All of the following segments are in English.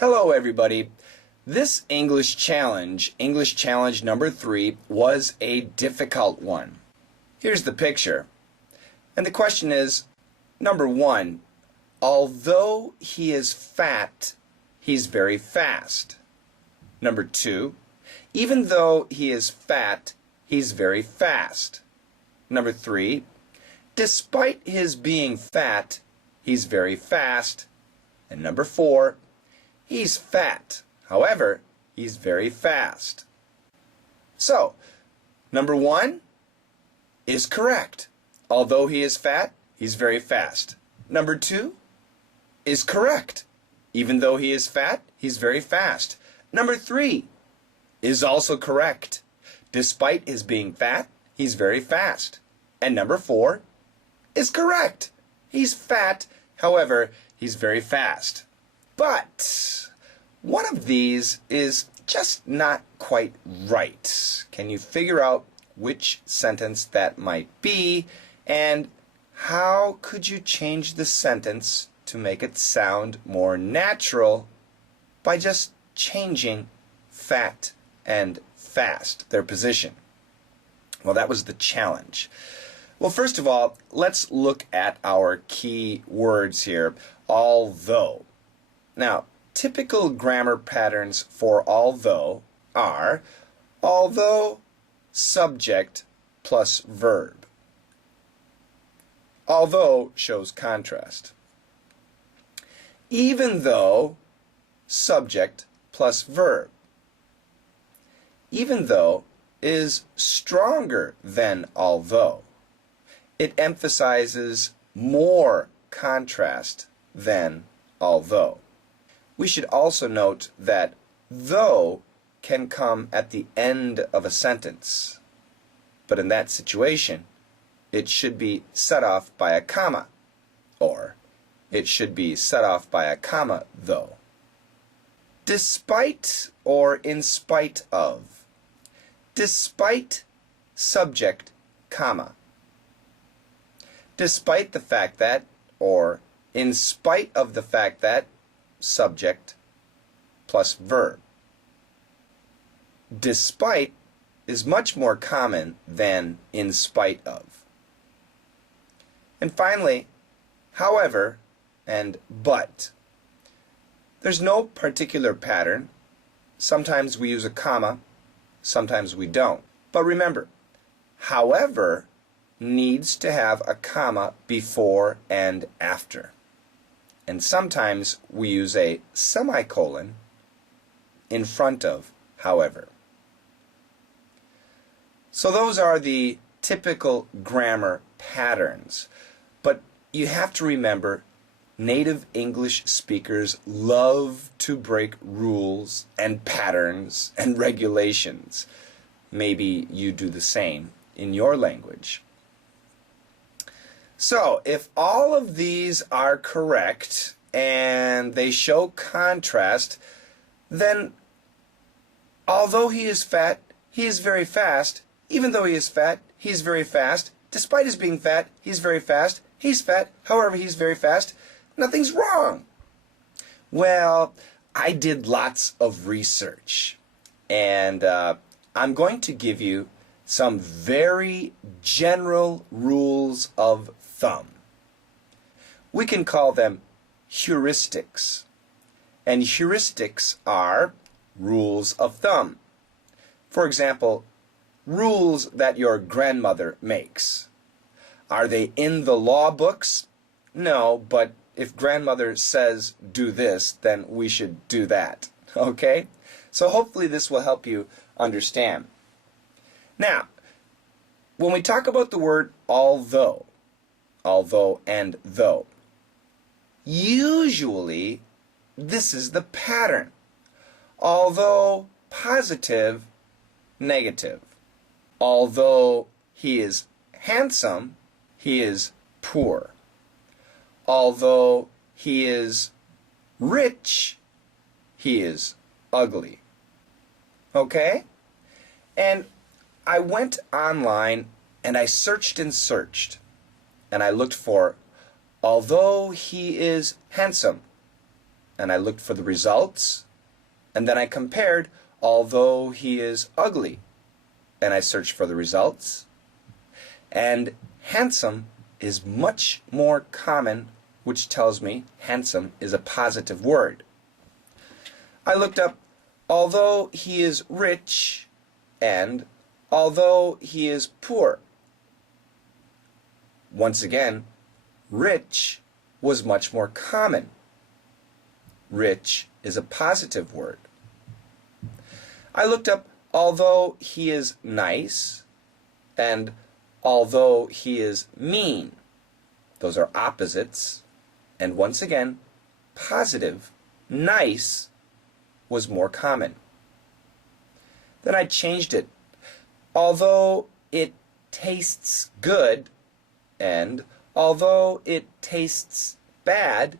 Hello everybody. This English challenge number 3, was a difficult one. Here's the picture. And the question is, number 1, although he is fat, he's very fast. Number 2, even though he is fat, he's very fast. Number 3, despite his being fat, he's very fast. And number 4, he's fat. However, he's very fast. So, number 1 is correct. Although he is fat, he's very fast. Number 2 is correct. Even though he is fat, he's very fast. Number 3 is also correct. Despite his being fat, he's very fast. And number 4 is correct. He's fat, however, he's very fast. But one of these is just not quite right. Can you figure out which sentence that might be, and how could you change the sentence to make it sound more natural by just changing fat and fast, their position? Well, that was the challenge. Well, first of all, let's look at our key words here. Although. Now, typical grammar patterns for although are although, subject plus verb. Although shows contrast. Even though, subject plus verb. Even though is stronger than although. It emphasizes more contrast than although. We should also note that though can come at the end of a sentence, but in that situation, it should be set off by a comma, or it should be set off by a comma though. Despite or in spite of. Despite, subject, comma. Despite the fact that, or in spite of the fact that, subject plus verb. Despite is much more common than in spite of. And finally, however and but. There's no particular pattern. Sometimes we use a comma, sometimes we don't. But remember, however needs to have a comma before and after. And sometimes we use a semicolon in front of however. So those are the typical grammar patterns. But you have to remember, native English speakers love to break rules and patterns and regulations. Maybe you do the same in your language. So, if all of these are correct and they show contrast, then although he is fat, he is very fast. Even though he is fat, he's very fast. Despite his being fat, he's very fast. He's fat, however, he's very fast. Nothing's wrong. Well, I did lots of research, and I'm going to give you some very general rules of thumb. We can call them heuristics. And heuristics are rules of thumb. For example, rules that your grandmother makes. Are they in the law books? No, but if grandmother says do this, then we should do that. Okay? So hopefully this will help you understand. Now, when we talk about the word although and though, usually this is the pattern. Although positive, negative. Although he is handsome, he is poor. Although he is rich, he is ugly. Okay? And I went online and I searched and searched. And I looked for, although he is handsome, and I looked for the results, and then I compared although he is ugly, and I searched for the results, and handsome is much more common, which tells me handsome is a positive word. I looked up although he is rich and although he is poor. Once again, rich was much more common. Rich is a positive word. I looked up although he is nice and although he is mean. Those are opposites. And once again, positive, nice, was more common. Then I changed it. Although it tastes good and although it tastes bad,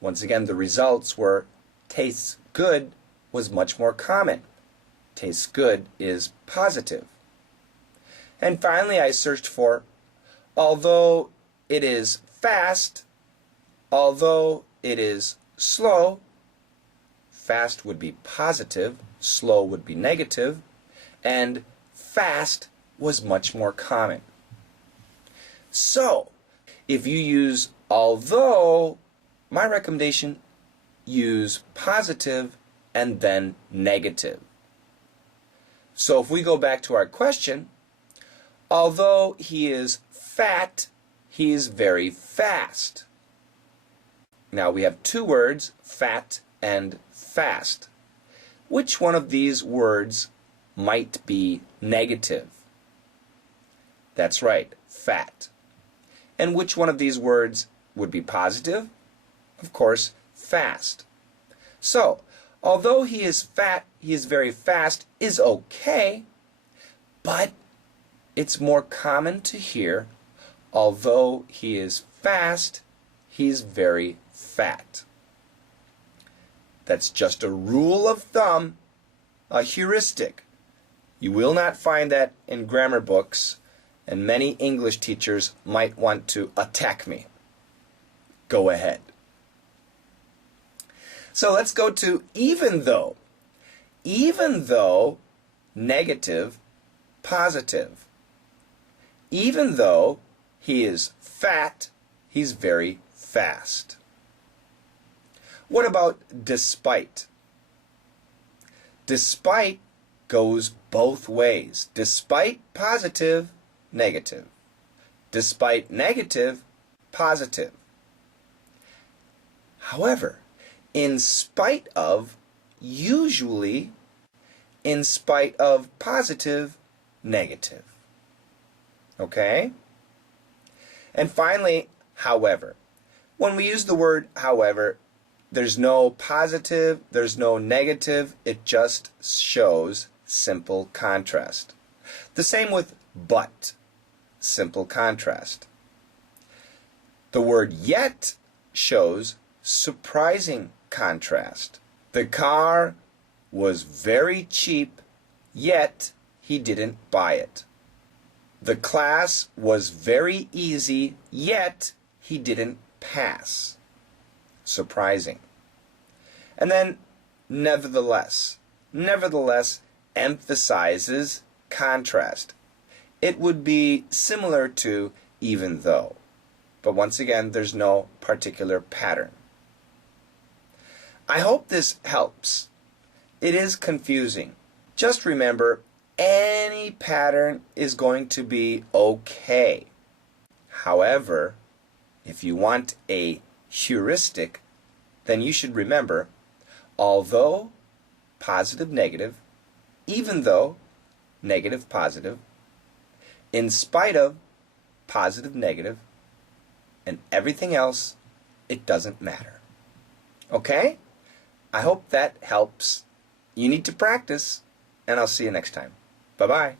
once again the results were tastes good was much more common. Tastes good is positive. And finally I searched for although it is fast, although it is slow. Fast would be positive, slow would be negative, and fast was much more common. So, if you use although, my recommendation, use positive and then negative. So if we go back to our question, although he is fat, he is very fast. Now we have two words, fat and fast. Which one of these words might be negative? That's right, fat. And which one of these words would be positive? Of course, fast. So, although he is fat, he is very fast is okay, but it's more common to hear, although he is fast, he's very fat. That's just a rule of thumb, a heuristic. You will not find that in grammar books, and many English teachers might want to attack me. Go ahead. So let's go to even though. Even though, negative, positive. Even though he is fat, he's very fast. What about despite? Despite goes both ways. Despite positive, negative. Despite negative, positive. However, in spite of, usually, in spite of positive, negative. Okay? And finally, however. When we use the word however, there's no positive, there's no negative, it just shows simple contrast. The same with but, simple contrast. The word yet shows surprising contrast. The car was very cheap, yet he didn't buy it. The class was very easy, yet he didn't pass. Surprising. And then, nevertheless. Nevertheless emphasizes contrast. It would be similar to even though. But once again, there's no particular pattern. I hope this helps. It is confusing. Just remember, any pattern is going to be okay. However, if you want a heuristic, then you should remember, although, positive, negative, even though, negative, positive, in spite of, positive, negative, and everything else, it doesn't matter. Okay? I hope that helps. You need to practice, and I'll see you next time. Bye-bye.